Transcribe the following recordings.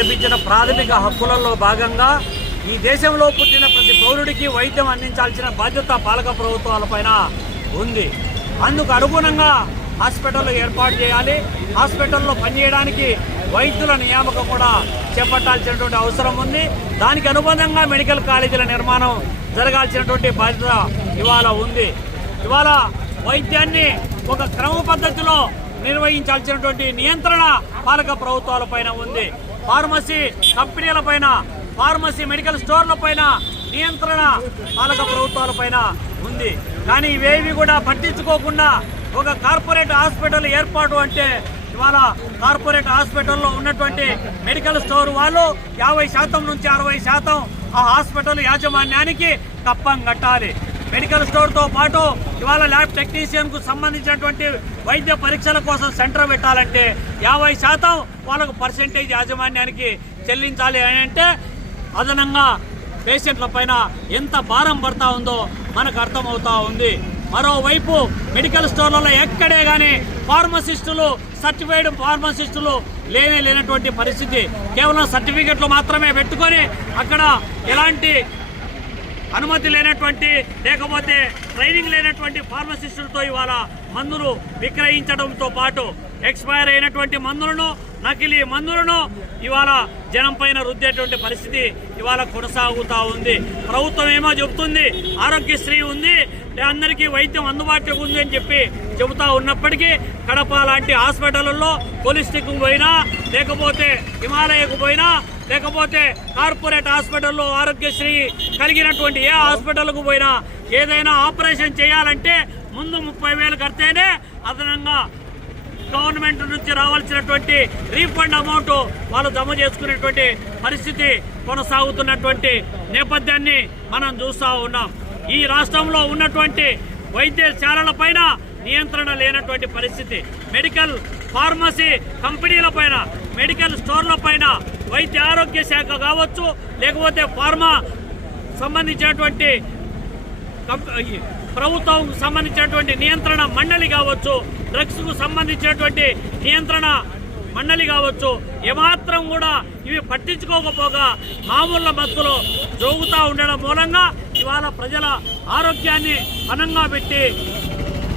కల్పించిన ప్రాథమిక హక్కులలో భాగంగా ఈ దేశంలో పుట్టిన ప్రతి పౌరుడికి వైద్యం అందించాల్సిన బాధ్యత పాలక ప్రభుత్వాలపైన ఉంది. అందుకు అనుగుణంగా హాస్పిటల్ ఏర్పాటు చేయాలి. హాస్పిటల్లో పనిచేయడానికి వైద్యుల నియామకం కూడా చేపట్టాల్సినటువంటి అవసరం ఉంది. దానికి అనుబంధంగా మెడికల్ కాలేజీల నిర్మాణం జరగాల్సినటువంటి బాధ్యత ఇవాళ ఉంది. ఇవాళ వైద్యాన్ని ఒక క్రమ పద్ధతిలో నిర్వహించాల్సినటువంటి నియంత్రణ పాలక ప్రభుత్వాలపైన ఉంది. ఫార్మసీ కంపెనీలపైన, ఫార్మసీ మెడికల్ స్టోర్లపైన నియంత్రణ పాలక ప్రభుత్వాలపైన ఉంది. కానీ ఇవేవి కూడా పట్టించుకోకుండా ఒక కార్పొరేట్ హాస్పిటల్ ఏర్పాటు అంటే ఇవాళ కార్పొరేట్ హాస్పిటల్లో ఉన్నటువంటి మెడికల్ స్టోర్ వాళ్ళు 50% నుంచి 60% ఆ హాస్పిటల్ యాజమాన్యానికి కప్పం కట్టాలి. మెడికల్ స్టోర్తో పాటు ఇవాళ ల్యాబ్ టెక్నీషియన్కు సంబంధించినటువంటి వైద్య పరీక్షల కోసం సెంటర్ పెట్టాలంటే 50% వాళ్ళకు పర్సెంటేజ్ యాజమాన్యానికి చెల్లించాలి అని అంటే అదనంగా పేషెంట్ల పైన ఎంత భారం పడతా ఉందో మనకు అర్థమవుతా ఉంది. మరోవైపు మెడికల్ స్టోర్లలో ఎక్కడే కానీ ఫార్మసిస్టులు, సర్టిఫైడ్ ఫార్మసిస్టులు లేనటువంటి పరిస్థితి. కేవలం సర్టిఫికెట్లు మాత్రమే పెట్టుకొని అక్కడ ఎలాంటి అనుమతి లేనటువంటి, లేకపోతే ట్రైనింగ్ లేనటువంటి ఫార్మసిస్టులతో ఇవాళ మందులు విక్రయించడంతో పాటు ఎక్స్పైర్ అయినటువంటి మందులను, నకిలీ మందులను ఇవాళ జనం పైన రుద్దేటువంటి పరిస్థితి ఇవాళ కొనసాగుతూ ఉంది. ప్రభుత్వం ఏమో చెబుతుంది ఆరోగ్యశ్రీ ఉంది, అందరికీ వైద్యం అందుబాటులోకి ఉంది అని చెప్పి చెబుతా ఉన్నప్పటికీ కడప లాంటి హాస్పిటల్లో హోలిస్టిక్ పోయినా, లేకపోతే హిమాలయకు పోయినా, లేకపోతే కార్పొరేట్ హాస్పిటల్లో ఆరోగ్యశ్రీ కలిగినటువంటి ఏ హాస్పిటల్కు పోయినా ఏదైనా ఆపరేషన్ చేయాలంటే ముందు 30,000 కడితేనే అదనంగా గవర్నమెంట్ నుంచి రావాల్సినటువంటి రీఫండ్ అమౌంట్ వాళ్ళు జమ చేసుకునేటువంటి పరిస్థితి కొనసాగుతున్నటువంటి నేపథ్యాన్ని మనం చూస్తూ ఉన్నాం. ఈ రాష్ట్రంలో ఉన్నటువంటి వైద్యశాలల పైన నియంత్రణ లేనటువంటి పరిస్థితి. మెడికల్ ఫార్మసీ కంపెనీల పైన, మెడికల్ స్టోర్ల పైన వైద్య ఆరోగ్య శాఖ కావచ్చు, లేకపోతే ఫార్మా సంబంధించినటువంటి ప్రభుత్వం సంబంధించినటువంటి నియంత్రణ మండలి కావచ్చు, డ్రగ్స్ కు సంబంధించినటువంటి నియంత్రణ మండలి కావచ్చు, ఏమాత్రం కూడా ఇవి పట్టించుకోకపోగా మామూలు బతుకులో జోగుతూ ఉండడం మూలంగా ఇవాళ ప్రజల ఆరోగ్యాన్ని పణంగా పెట్టి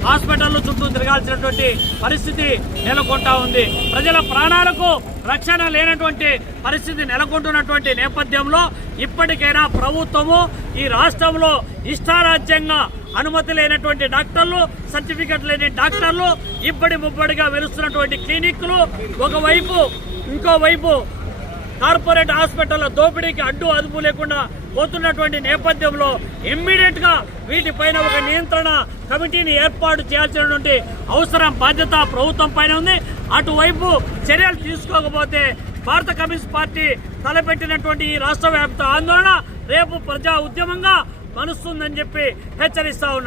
హాస్పిటల్ చుట్టూ తిరగాల్సినటువంటి పరిస్థితి నెలకొంటా ఉంది. ప్రజల ప్రాణాలకు రక్షణ లేనటువంటి పరిస్థితి నెలకొంటున్నటువంటి నేపథ్యంలో ఇప్పటికైనా ప్రభుత్వము ఈ రాష్ట్రంలో ఇష్టారాజ్యంగా అనుమతి లేనటువంటి డాక్టర్లు, సర్టిఫికెట్ లేని డాక్టర్లు, ఇప్పటి ముప్పటిగా వెలుస్తున్నటువంటి క్లినిక్లు ఒకవైపు, ఇంకోవైపు కార్పొరేట్ హాస్పిటల్ దోపిడీకి అడ్డు అదుపు లేకుండా పోతున్నటువంటి నేపథ్యంలో ఇమ్మీడియట్ గా వీటిపైన ఒక నియంత్రణ కమిటీని ఏర్పాటు చేయాల్సినటువంటి అవసరం, బాధ్యత ప్రభుత్వం పైన ఉంది. అటువైపు చర్యలు తీసుకోకపోతే భారత కమ్యూనిస్ట్ పార్టీ తలపెట్టినటువంటి ఈ రాష్ట్ర వ్యాప్త ఆందోళన రేపు ప్రజా ఉద్యమంగా మనుస్తుందని చెప్పి హెచ్చరిస్తా ఉన్నారు.